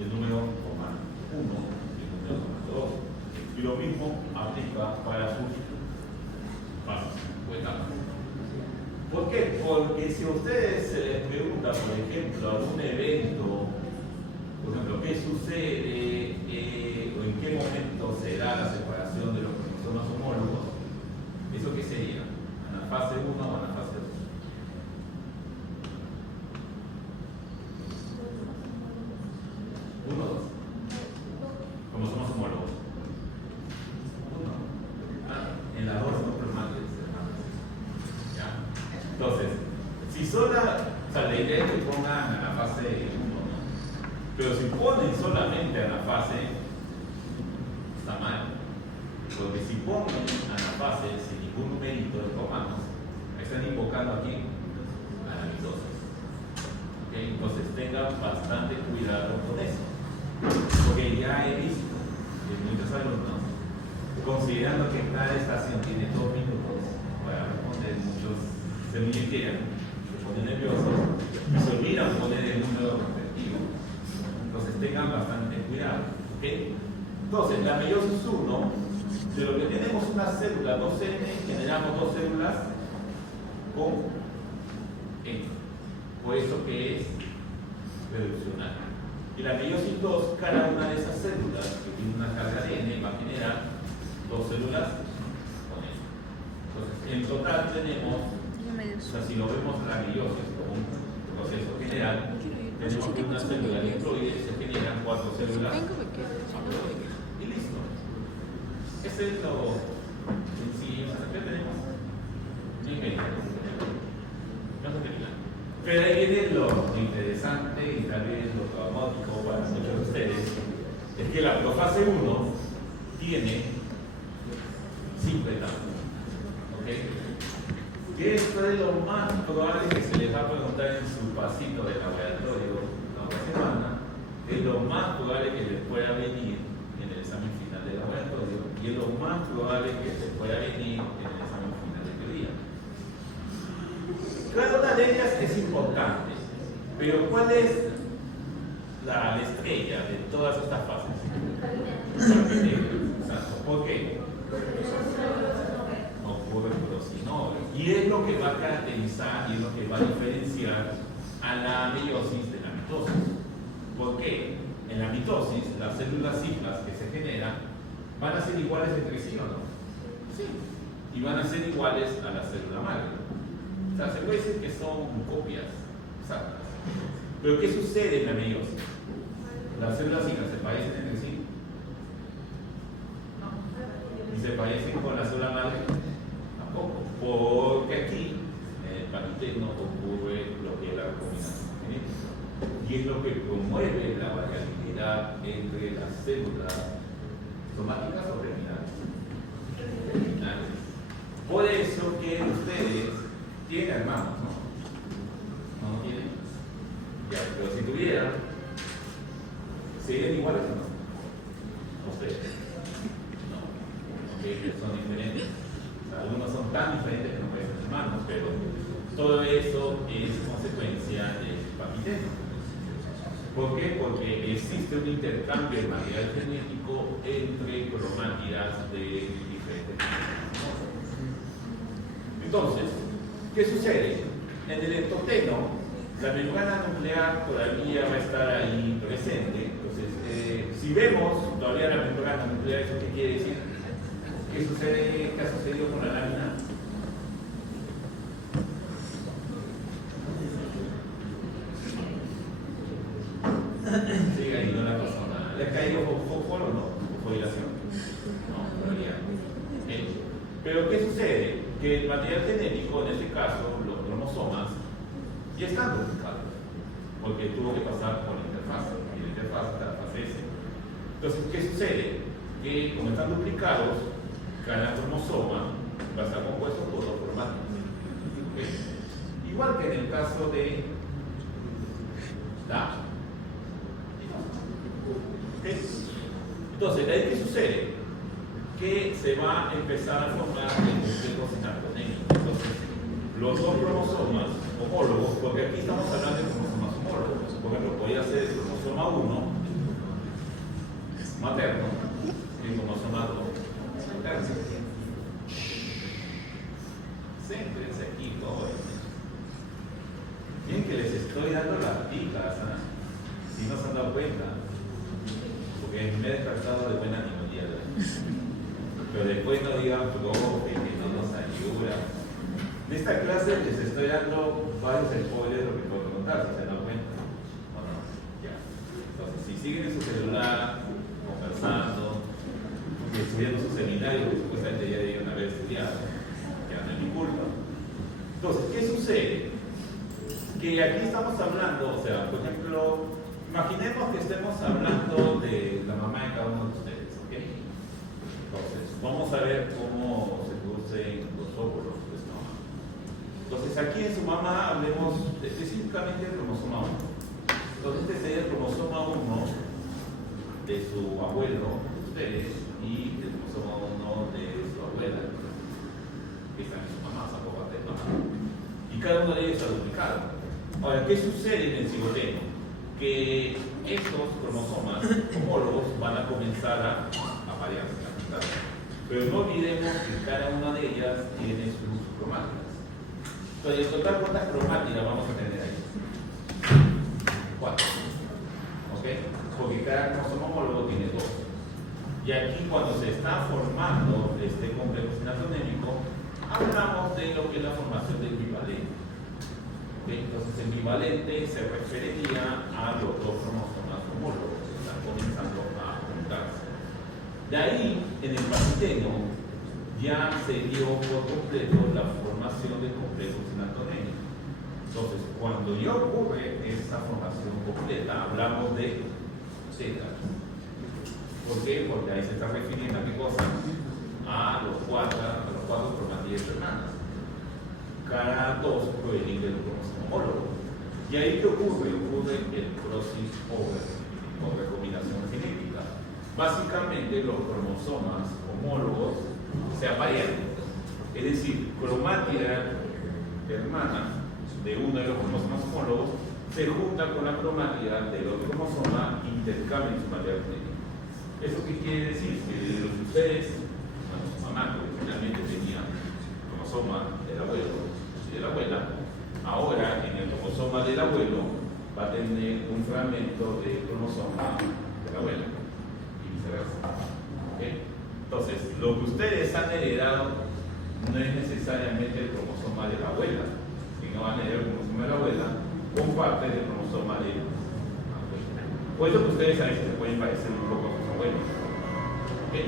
el número 1 y el número 2. Y lo mismo aplica para sus fases o etapas. ¿Por qué? Porque si a ustedes se les pregunta, por ejemplo, algún evento, por ejemplo, ¿qué sucede o en qué momento se da la separación de los cromosomas homólogos? ¿Eso qué sería? ¿En la fase 1 o en la fase 2? ¿1 o 2? Cromosomas homólogos. 1. En la 2 no cromátides, hermanos. ¿Ya? Entonces, si son o sea, la idea es que pongan a la fase 1, ¿no? Pero si ponen solamente a la fase, está mal. Porque si ponen a la fase sin ningún numerito de romanos, están invocando aquí a la mitosis. ¿Okay? Entonces tengan bastante cuidado con eso. Porque ya he visto que muchos alumnos, considerando que cada estación tiene 2 minutos para responder, muchos se muñequean, se ponen nerviosos y se olvidan poner el número respectivo. Entonces tengan bastante cuidado. ¿Okay? Entonces, la meiosis 1, de lo que tenemos una célula 2N, generamos 2 células con N. Por eso que es reduccional. Y la meiosis 2, cada una de esas células que tiene una carga de N va a generar 2 células con N. Entonces, en total tenemos, o sea, si lo vemos la meiosis como un proceso general, tenemos que una célula diploide se generan 4 células haploides. Y listo. imagínense lo sencillo. Acá tenemos mi media. Pero ahí viene lo interesante y también lo traumático para muchos de ustedes, es que la profase 1 tiene 5 etapas. ¿Ok? Que esto es lo más probable que se les va a preguntar en su pasito de laboratorio la semana, es lo más probable que les pueda venir en el examen final de laboratorio y es lo más probable que les pueda venir en el examen final de teoría. Cada una de ellas es importante, pero ¿cuál es la estrella de todas estas fases? ¿Por qué? Ocurre protosinoide. Y es lo que va a caracterizar y es lo que va a diferenciar a la meiosis de la mitosis. ¿Por qué? En la mitosis, las células ciclas que se generan van a ser iguales entre sí o no. Sí. Y van a ser iguales a la célula madre. O sea, se puede decir que son copias exactas. Pero ¿qué sucede en la meiosis? ¿Las células ciclas se parecen entre sí? ¿Y se parecen con la célula madre? Tampoco. Porque aquí, en el panuteno, ocurre lo que es la recombinación genética. Y es lo que promueve la variabilidad entre las células somáticas o terminales. Por eso que ustedes tienen hermanos, ¿no? ¿No tienen? Ya, pero si tuvieran, ¿serían iguales o no? Ustedes. No. Ok, son diferentes. Algunos son tan diferentes que no pueden ser hermanos, pero todo eso es consecuencia del papiteno. ¿Por qué? Porque existe un intercambio de material genético entre cromátidas de diferentes tipos. Entonces, ¿qué sucede? En el endoteno, la membrana nuclear todavía va a estar ahí presente. Entonces, si vemos todavía la membrana nuclear, ¿eso qué quiere decir? ¿Qué sucede? ¿Qué ha sucedido con la lámina? Sigue ahí, no la pasó nada. ¿Le ha caído fósforo o no? ¿Fosforilación? No, todavía. Pero ¿qué sucede? Que el material genético, en este caso, los cromosomas, ya están duplicados, porque tuvo que pasar por la interfaz, y la interfaz está la fase S. Entonces, ¿qué sucede? Que como están duplicados, cada cromosoma va a estar compuesto por dos cromátidos. ¿Okay? Igual que en el caso de la. ¿Okay? Entonces, ¿de ahí qué sucede? Que se va a empezar a formar el núcleo sinaptonémico. Entonces, los dos cromosomas homólogos, porque aquí estamos hablando de cromosomas homólogos, por ejemplo, podría ser el cromosoma 1 materno y el cromosoma 2 materno. Céntrense aquí, jóvenes. Bien que les estoy dando las picas, ¿eh? Si no se han dado cuenta, porque me he tratado de buena animalidad. Pero después no digan, profe, que no nos ayuda. En esta clase les estoy dando varios spoilers de lo que puedo contar, si se dan cuenta. ¿O no? Ya. Entonces, si siguen en su celular, conversando, estudiando su seminario, que supuestamente ya debieron haber estudiado, ya no es mi culpa. Entonces, ¿qué sucede? Que aquí estamos hablando, o sea, por ejemplo, imaginemos que estemos hablando de la mamá de cada uno de ustedes, ¿ok? Entonces, vamos a ver cómo se producen los óvulos de esta mamá. Entonces, aquí en su mamá hablemos específicamente del cromosoma 1. Entonces, este sería el cromosoma 1 de su abuelo, de ustedes, y el cromosoma 1 de su abuela, que está en su mamá, esa poca de mamá. Y cada uno de ellos está duplicado. Ahora, ¿qué sucede en el cigoteno? Que estos cromosomas homólogos van a comenzar a variarse. Pero no olvidemos que cada una de ellas tiene sus cromátidas. Entonces, en total, ¿cuántas cromátidas vamos a tener ahí? 4. ¿Ok? Porque cada cromosoma homólogo tiene 2. Y aquí, cuando se está formando este complejo sinaptonémico, hablamos de lo que es la formación del bivalente. ¿Okay? Entonces, el bivalente se referiría a los dos cromosomas homólogos que están comenzando a juntarse. De ahí, en el parenteno, ya se dio por completo la formación de complejos sinatonémicos. Entonces, cuando ya ocurre esa formación completa, hablamos de tetas. ¿Por qué? Porque ahí se está refiriendo a qué cosa? A los cuatro cromatías hermanas. Cada dos provienen del cromosoma homólogo. ¿Y ahí qué ocurre? Ocurre el crossover o recombinación genética. Básicamente los cromosomas homólogos se aparean. Es decir, cromátida hermana de uno de los cromosomas homólogos se junta con la cromátida del otro cromosoma e intercambian su material genético. ¿Eso qué quiere decir? Que de los que ustedes, bueno, su mamá que originalmente tenía cromosoma del abuelo y de la abuela, ahora en el cromosoma del abuelo va a tener un fragmento del cromosoma de la abuela y viceversa. ¿Okay? Entonces, lo que ustedes han heredado no es necesariamente el cromosoma de la abuela, sino van a heredar el cromosoma de la abuela con parte del cromosoma de la abuela. Por eso que ustedes a veces se pueden parecer un poco a sus abuelos. ¿Okay?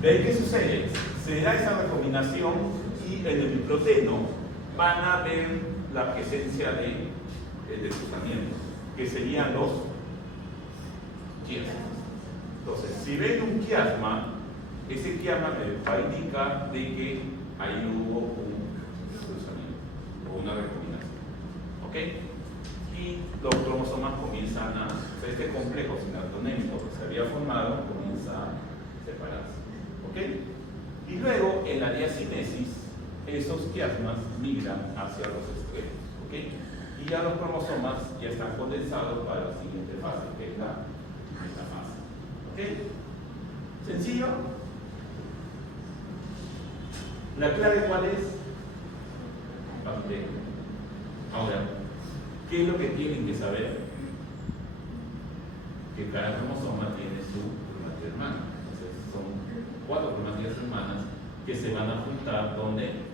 ¿De ahí qué sucede? Se da esa recombinación y en el diploteno van a ver la presencia de cruzamientos, que serían los quiasmas. Entonces, si ven un quiasma, ese quiasma va a indicar de que ahí hubo un cruzamiento o una recombinación. ¿Ok? Y los cromosomas comienzan a, este complejo sinatonémico que se había formado comienza a separarse. ¿Ok? Y luego en la diacinesis, esos quiasmas migran hacia los extremos. ¿Ok? Y ya los cromosomas ya están condensados para la siguiente fase, que es la metafase. ¿Ok? ¿Sencillo? ¿La clave cuál es? Ahora, ¿qué es lo que tienen que saber? Que cada cromosoma tiene su cromatida hermana. Entonces, son 4 cromatías hermanas que se van a juntar donde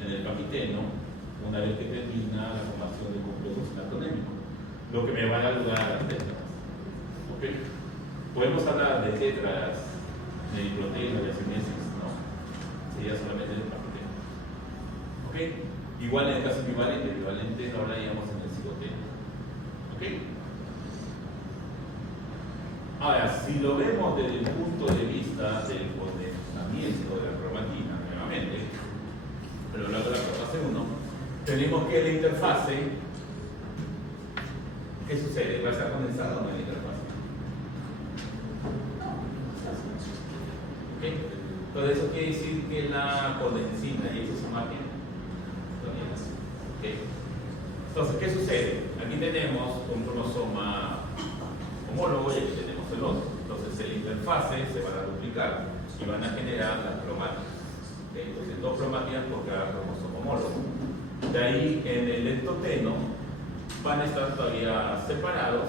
en el capiteno, una vez que termina la formación del complejo sinatonémico, lo que me va a ayudar a las tetras. ¿Ok? Podemos hablar de tetras, de diploteno, de asinesis, no, sería solamente del capiteno. ¿Ok? Igual en el caso equivalente lo hablaríamos en el cigoteno. ¿Ok? Ahora, si lo vemos desde el punto de vista del condensamiento de la cromatina, nuevamente, pero luego de la fase 1, tenemos que la interfase, ¿qué sucede? ¿Va a estar condensada o no en la interfase? ¿Ok? Entonces eso quiere decir que la condensina y exosomatina ¿okay? Entonces, ¿qué sucede? Aquí tenemos un cromosoma homólogo y aquí tenemos el otro. Entonces, en la interfase se van a duplicar y van a generar las cromátidas. ¿Okay? Entonces, 2 cromátidas por cada cromosoma homólogo. De ahí, en el endoteno van a estar todavía separados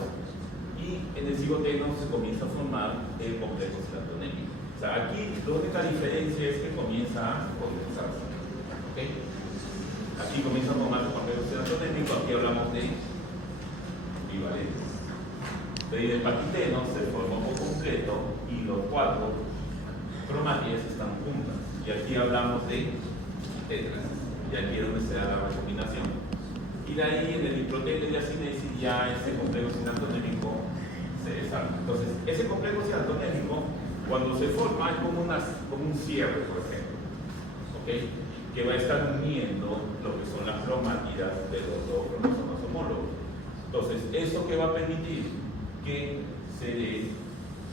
y en el cigoteno se comienza a formar el complejo sinatonémico. O sea, aquí la única diferencia es que comienza a condensarse. ¿Okay? Aquí comienza a formar el complejo sinatonémico, aquí hablamos de bivalentes. De ahí el paquiteno se formó por completo y los 4 cromátidas están juntas. Y aquí hablamos de tetras. Y aquí es donde se da la recombinación. Y de ahí en el diploteno y asinesis ya ese complejo sinatonémico se desarma. Entonces, ese complejo sinatonémico, cuando se forma, es como un cierre, por ejemplo. ¿Okay? Que va a estar uniendo lo que son las cromátidas de los 2 cromosomas homólogos. Entonces, ¿eso que va a permitir? Que se dé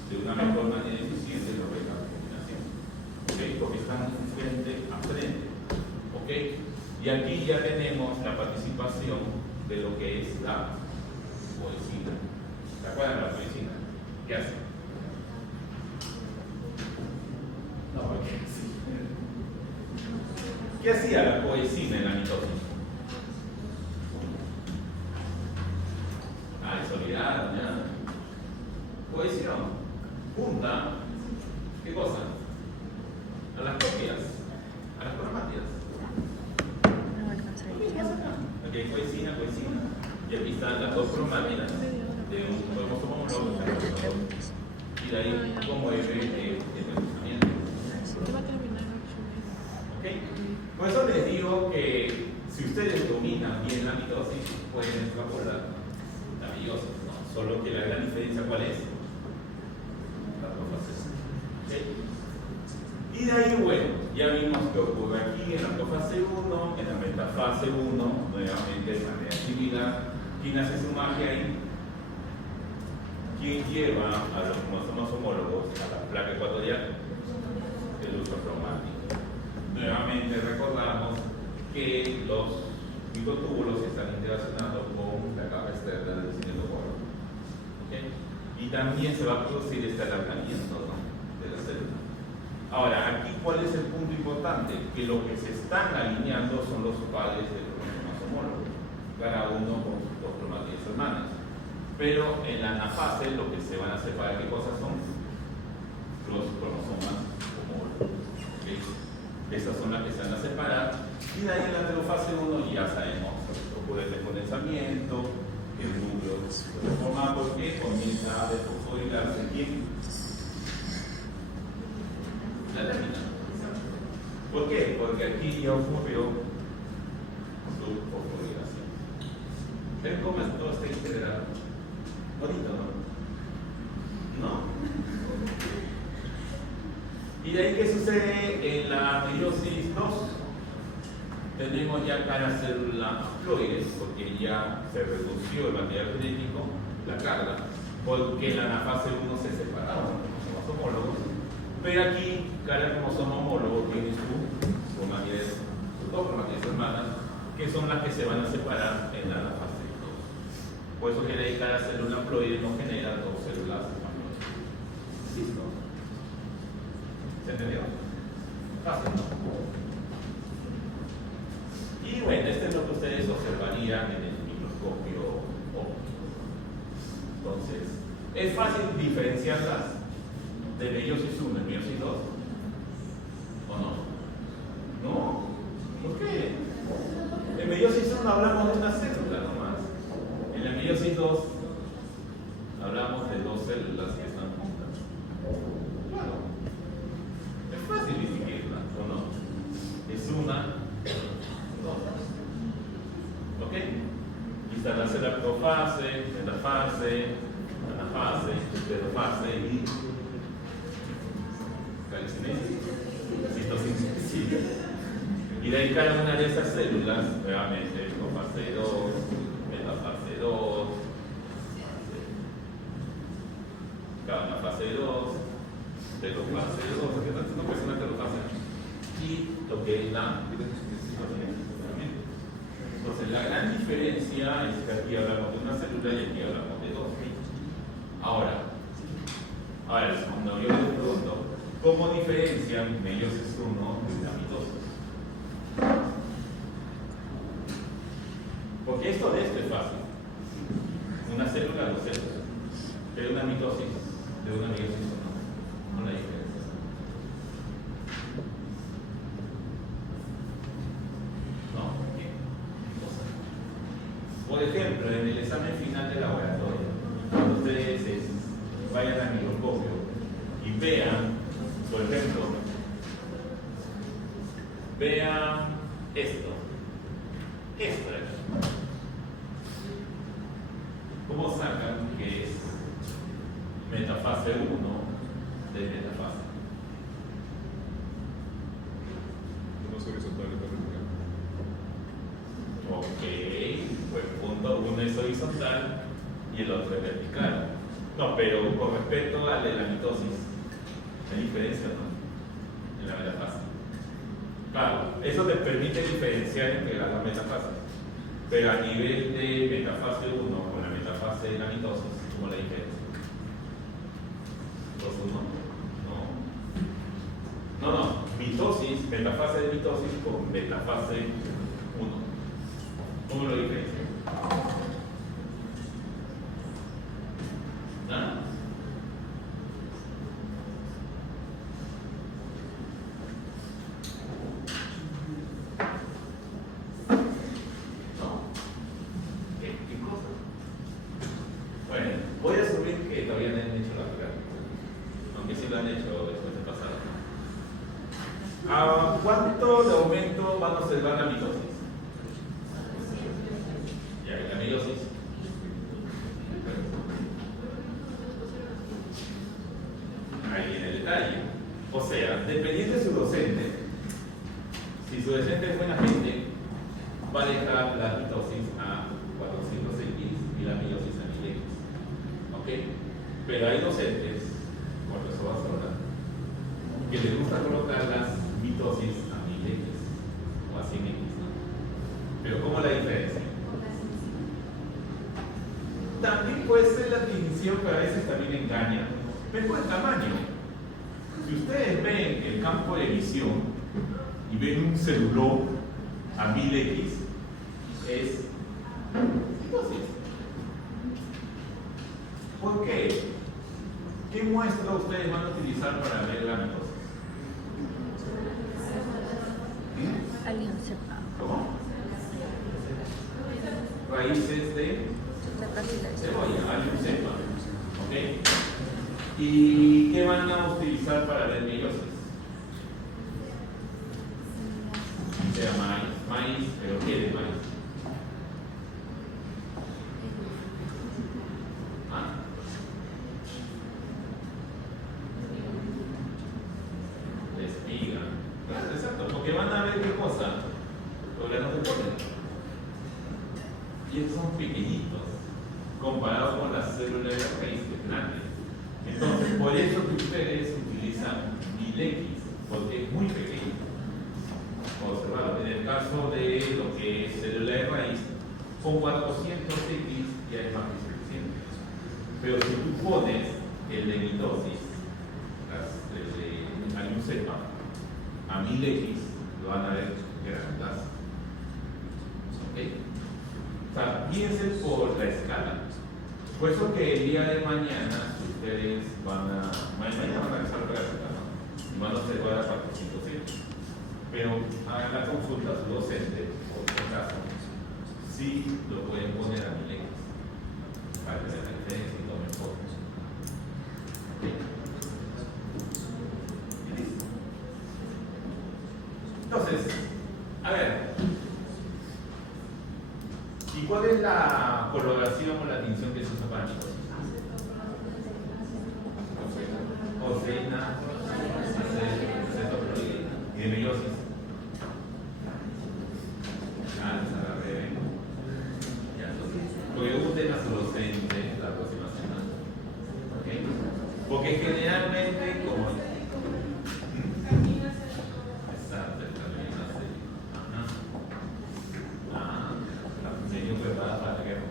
de una mejor manera eficiente lo que es la recombinación. ¿Okay? Porque están frente a frente. ¿Okay? Y aquí ya tenemos la participación de lo que es la coenzima. ¿Se acuerdan de la coenzima? ¿Qué hace? No, ¿qué hacía la coenzima en la mitosis? Se olvidaron ya. Cohesión. Junta. ¿Qué cosa? A las copias. A las cromátidas. Ok, coenzima. Y aquí están las 2 cromátidas de un cromosoma homólogo. Y de ahí, ¿cómo promueve el funcionamiento. ¿Ok? Por eso les digo que si ustedes dominan bien la mitosis, pueden extrapolar la meiosis, ¿no? Solo que la gran diferencia, ¿cuál es? La profase. ¿Ok? Y de ahí, bueno, ya vimos que ocurre aquí en la profase 1, en la metafase 1, nuevamente de manera similar. ¿Quién hace su magia ahí? ¿Quién lleva a los cromosomas homólogos a la placa ecuatorial? El uso cromático. Nuevamente recordamos que los microtúbulos se están interaccionando con la capa externa del cinetocoro. ¿Okay? Y también se va a producir este alargamiento, ¿no?, de la célula. Ahora, aquí, ¿cuál es el punto importante? Que lo que se están alineando son los padres de los cromosomas homólogos, cada uno con sus dos cromátides hermanas. Pero en la anafase lo que se van a separar, ¿qué cosas son? Los cromosomas homólogos. ¿Okay? Estas son las que se van a separar. Y de ahí en la telofase 1 ya sabemos, ocurre el descondensamiento, el núcleo se forma porque comienza a desfosforilarse. ¿Quién? La lámina. ¿Por qué? Porque aquí ya ocurrió su fosforilación. ¿Ven cómo todo está integrado? Bonito, ¿no? ¿No? Y de ahí, ¿qué sucede en la meiosis 2? Tenemos ya cada célula haploide, porque ya se redució el material genético, la carga, porque en la anafase 1 se separaron los cromosomas homólogos. Pero aquí, cada cromosoma homólogo tiene sus dos cromátides hermanas, que son las que se van a separar en la anafase 2. Por eso que de ahí cada célula haploide no genera dos células haploides. ¿Listo? ¿Se entendió? Fácil, ¿no? Y bueno, este es lo que ustedes observarían en el microscopio óptico. Entonces, ¿es fácil diferenciarlas de meiosis 1 y meiosis 2? ¿O no? ¿No? ¿Por qué? En meiosis 1 hablamos de una célula nomás. En la meiosis 2 hablamos de dos células que están juntas. Claro. Es fácil distinguirla, ¿o no? Es una, dos. ¿Ok? Y está la célula profase, metafase, anafase, telofase y citosíntesis. Y de ahí cada una de esas células, nuevamente, profase 2, metafase 2, cada fase 2, telofase 2, que no es una telofase, y lo que es la citosíntesis. Entonces, la gran diferencia es que aquí hablamos de una célula y aquí hablamos de dos. Ahora, cuando yo les pregunto, ¿cómo diferencian meiosis 1 de la mitosis? Porque esto es fácil. Una célula, dos células. Pero una mitosis de una meiosis 1, no la diferencia. Por ejemplo, en el examen final de laboratorio, cuando ustedes vayan al microscopio y vean, por ejemplo, vean esto de aquí. ¿Cómo sacan que es metafase 1 de metafase? Uno es horizontal y otro es vertical. Ok, pues punto, uno es horizontal y el otro es vertical. No, pero con respecto al de la mitosis, ¿hay diferencia, no? En la metafase. Claro, eso te permite diferenciar entre las dos metafases. Pero a nivel de metafase 1 con la metafase de la mitosis, ¿cómo la diferencia? ¿2, 1? No, mitosis, metafase de mitosis con metafase 1. ¿Cómo lo diferencia? ¿Ah? ¿No? ¿Qué cosa? Bueno, voy a asumir que todavía no han hecho la práctica, aunque sí lo han hecho después de pasado. ¿A cuánto de aumento van a observar la mitosis? Ya, la meiosis. Ahí viene el detalle. O sea, dependiendo de su docente, si su docente es buena gente, va a dejar la mitosis a 400X y la meiosis a 1000X. ¿Ok? Pero hay docentes, por eso vas a hablar, que les gusta colocar las mitosis a 1000X o a 100X, ¿no? Pero ¿cómo la diferencia? También puede ser la definición, pero a veces también engaña. Ven por el tamaño. Si ustedes ven el campo de visión y ven un celular a 1000X, es mitosis. ¿Por qué? ¿Qué muestra ustedes van a utilizar para ver la mitosis? Alium cepa. ¿Cómo? Raíces de cebolla, alium cepa. ¿Ok? ¿Y qué van a utilizar para ver meiosis? Sea maíz, pero ¿qué de maíz? ¿Ah? Espiga. Exacto, porque van a ver qué cosa, los granos de polen. Y estos son pequeñitos, comparados con las células de la raíz que es grande. Entonces, por eso que ustedes utilizan 1000X, porque es muy pequeño. Observado, en el caso de lo que es célula de raíz, con 400X ya es más que suficiente. Pero si tú pones el de mitosis, el de alium cepa, a 1000X, lo van a ver grandazo. ¿Ok? O sea, piensen por la escala. Por eso que el día de mañana, si ustedes mañana van a realizar la gráfica, ¿no? Y van a observar a 400X. Pero hagan la consulta a su docente, por este caso, si lo pueden poner a 1000X para que vean la diferencia y tomen fotos. ¿Ok? ¿Y listo? Entonces, a ver, ¿y cuál es la coloración o la tinción que se usa para mitosis? Oseína, acetoproteína. ¿Y de meiosis? Pregunten a su docente la próxima semana. ¿Okay? Porque generalmente, como. Exacto, también hace. La medio preparada para la guerra.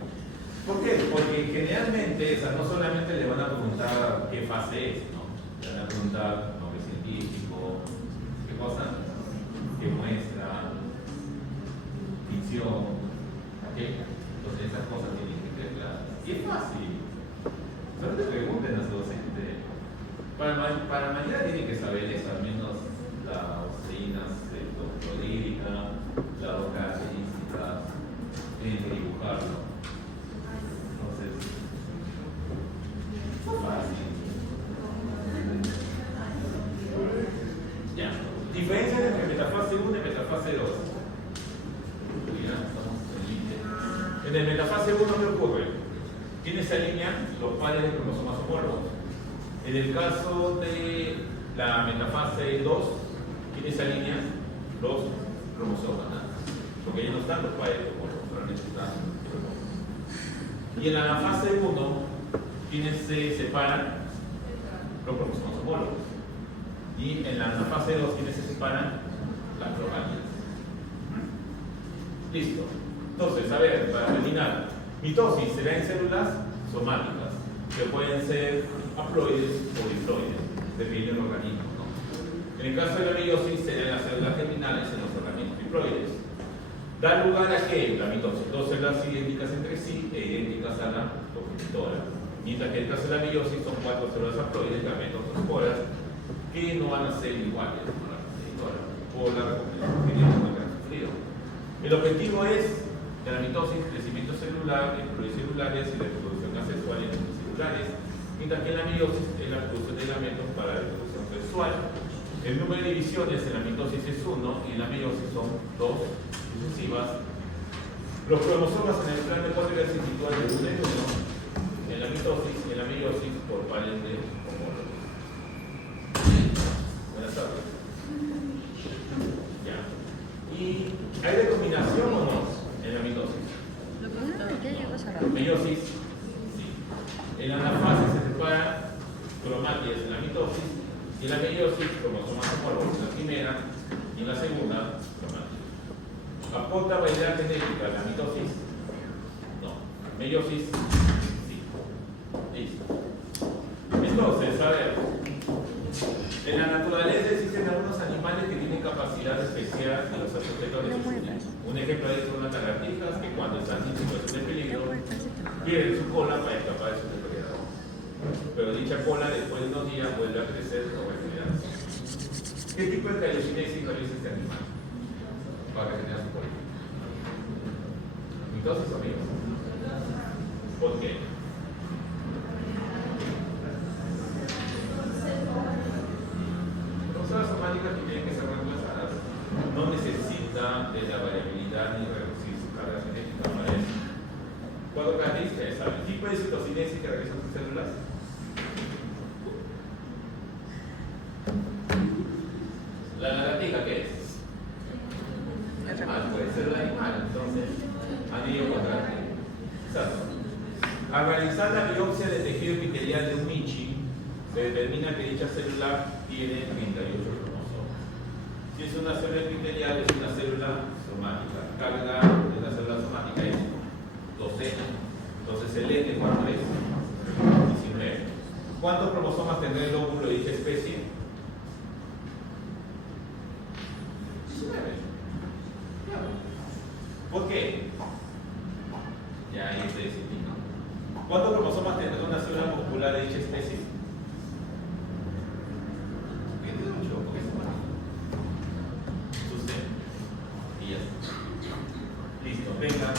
¿Por qué? Porque generalmente esas no solamente le van a preguntar qué fase es, ¿no? Le van a preguntar nombre científico, qué cosa, qué muestra, tinción, ¿ok? Entonces esas cosas tienen que quedar claras. Y es fácil. Solo te pregunten a su docente. Para mañana tienen que saber eso, al menos la oseína acetoproteína, la dos características, tienen que dibujarlo. Entonces, es fácil. Ya. Diferencia entre metafase 1 y metafase 2. En el metafase 1, ¿qué ocurre? ¿Quiénes se alinean? Los pares de cromosomas homólogos. En el caso de la metafase 2, ¿quiénes se alinean? Los cromosomas, ¿no? Porque ya no están los pares homólogos, realmente están los cromosomas. Y en la fase 1, ¿quiénes se separan? Los cromosomas homólogos. Y en la fase 2, ¿quiénes se separan? Las cromátidas. Listo. Entonces, a ver, para terminar, mitosis será en células somáticas, que pueden ser haploides o diploides, depende del organismo, ¿no? En el caso de la meiosis, será en las células germinales en los organismos diploides. Da lugar a que la mitosis, dos células idénticas entre sí e idénticas a la progenitora. Mientras que en el caso de la meiosis son 4 células haploides, gametosporas, que no van a ser iguales a la progenitora, por la recombinación que han sufrido. El objetivo es de la mitosis, crecimiento celular en pluricelulares y la reproducción asexual en multicelulares, mientras que la meiosis es la producción de gametos para la reproducción igual, el número de divisiones en la mitosis es 1 y en la meiosis son 2 sucesivas. Los cromosomas en el plan de Collier se sitúan de 1 en 1 en la mitosis y en la meiosis por pares de homólogos. Buenas tardes. Ya. ¿Y hay recombinación o no en la mitosis? Meiosis, sí. En la anafase se separa cromátides en la mitosis y en la meiosis cromosomas homólogos en la primera y en la segunda cromátides. ¿Aporta variedad genética en la mitosis? No. Meiosis, sí. Listo. Entonces, a ver, en la naturaleza existen algunos animales que tienen capacidad especial de los sujetos de sus únicos. Un ejemplo de eso son las lagartijas que cuando están en situación de peligro pierden su cola para escapar de sus depredadores. Pero dicha cola después de unos días vuelve a crecer o regenerarse. ¿Qué tipo de cariocinesis realiza este animal para regenerar su cola? Mitosis, amigos. ¿Por qué? Las somáticas que tienen que ser reemplazadas no necesitan de la variabilidad ni reducir su carga genética para eso. Cuatro características, ¿saben? ¿Tipo de citocinesis que realizan sus células? ¿La lagartija qué es? Puede ser el animal, entonces anillo cuadrático. Exacto. Al realizar la biopsia de tejido epitelial de un michi, se determina que dicha célula tiene 38 cromosomas. Si es una célula epitelial, es una célula somática. La carga de una célula somática es 12. Entonces el N, ¿cuánto es? 19. ¿Cuántos cromosomas tendrá el óvulo de dicha especie? 19. ¿Por qué? Ya ahí ustedes indican. ¿Cuántos cromosomas tendrá una célula muscular de dicha especie? Listo, venga.